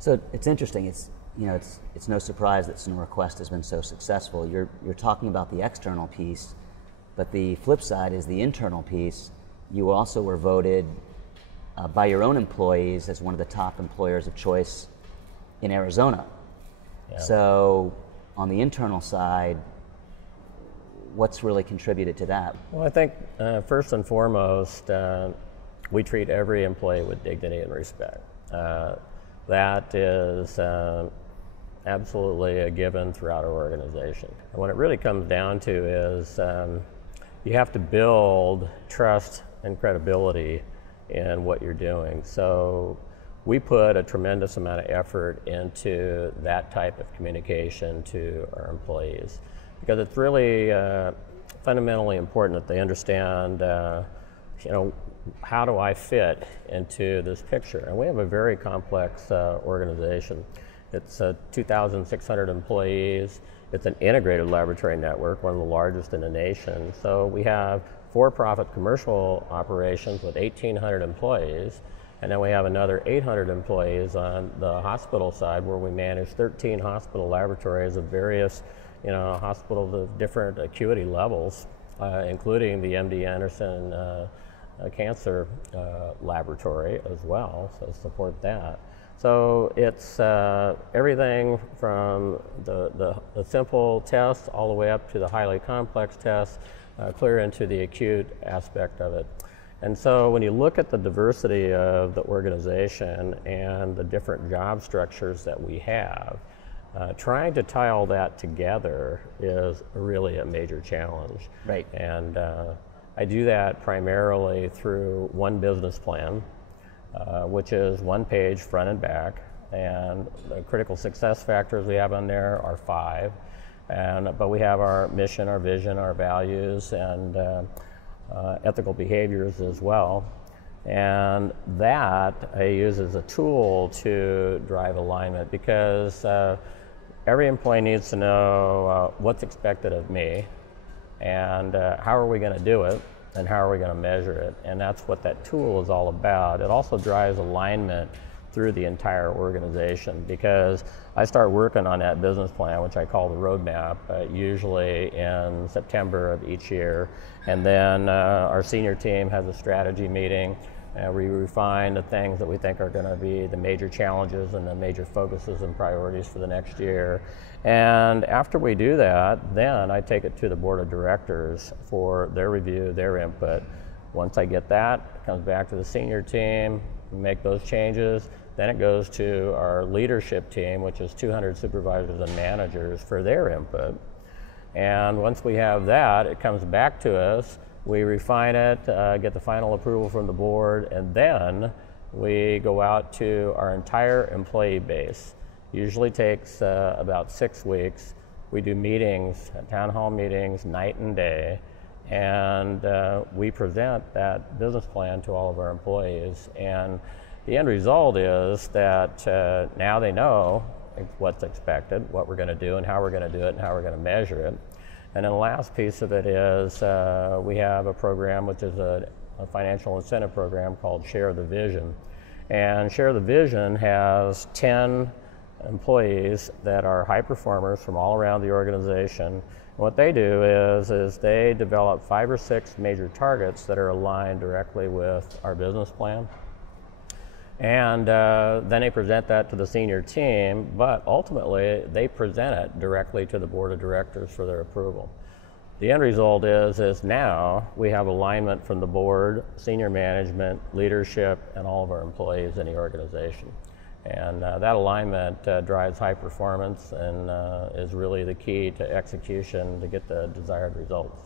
So it's interesting. It's no surprise that Sonora Quest has been so successful. You're talking about the external piece, but the flip side is the internal piece. You also were voted by your own employees as one of the top employers of choice in Arizona. Yeah. So on the internal side, what's really contributed to that? Well, I think first and foremost, we treat every employee with dignity and respect. That is absolutely a given throughout our organization. And what it really comes down to is you have to build trust and credibility in what you're doing. So we put a tremendous amount of effort into that type of communication to our employees, because it's really fundamentally important that they understand, how do I fit into this picture? And we have a very complex organization. It's 2,600 employees. It's an integrated laboratory network, one of the largest in the nation. So we have for-profit commercial operations with 1,800 employees, and then we have another 800 employees on the hospital side, where we manage 13 hospital laboratories of various, hospitals of different acuity levels, including the MD Anderson cancer laboratory as well, so support that. So it's everything from the simple tests all the way up to the highly complex tests, clear into the acute aspect of it. And so when you look at the diversity of the organization and the different job structures that we have, trying to tie all that together is really a major challenge. Right. And I do that primarily through one business plan, which is one page front and back, and the critical success factors we have on there are 5. But we have our mission, our vision, our values, and ethical behaviors as well. And that I use as a tool to drive alignment, because every employee needs to know what's expected of me, and how are we going to do it, and how are we going to measure it. And that's what that tool is all about. It also drives alignment through the entire organization, because I start working on that business plan, which I call the roadmap, usually in September of each year. And then our senior team has a strategy meeting. We refine the things that we think are going to be the major challenges and the major focuses and priorities for the next year. And after we do that, then I take it to the board of directors for their review, their input. Once I get that, it comes back to the senior team, make those changes. Then it goes to our leadership team, which is 200 supervisors and managers, for their input. And once we have that, it comes back to us. We refine it, get the final approval from the board, and then we go out to our entire employee base. Usually takes about 6 weeks. We do meetings, town hall meetings, night and day, and we present that business plan to all of our employees. And the end result is that now they know what's expected, what we're going to do, and how we're going to do it, and how we're going to measure it. And then the last piece of it is we have a program, which is a financial incentive program called Share the Vision. And Share the Vision has 10 employees that are high performers from all around the organization. And what they do is they develop 5 or 6 major targets that are aligned directly with our business plan. And then they present that to the senior team, but ultimately they present it directly to the board of directors for their approval. The end result is now we have alignment from the board, senior management, leadership, and all of our employees in the organization. And that alignment drives high performance and is really the key to execution to get the desired results.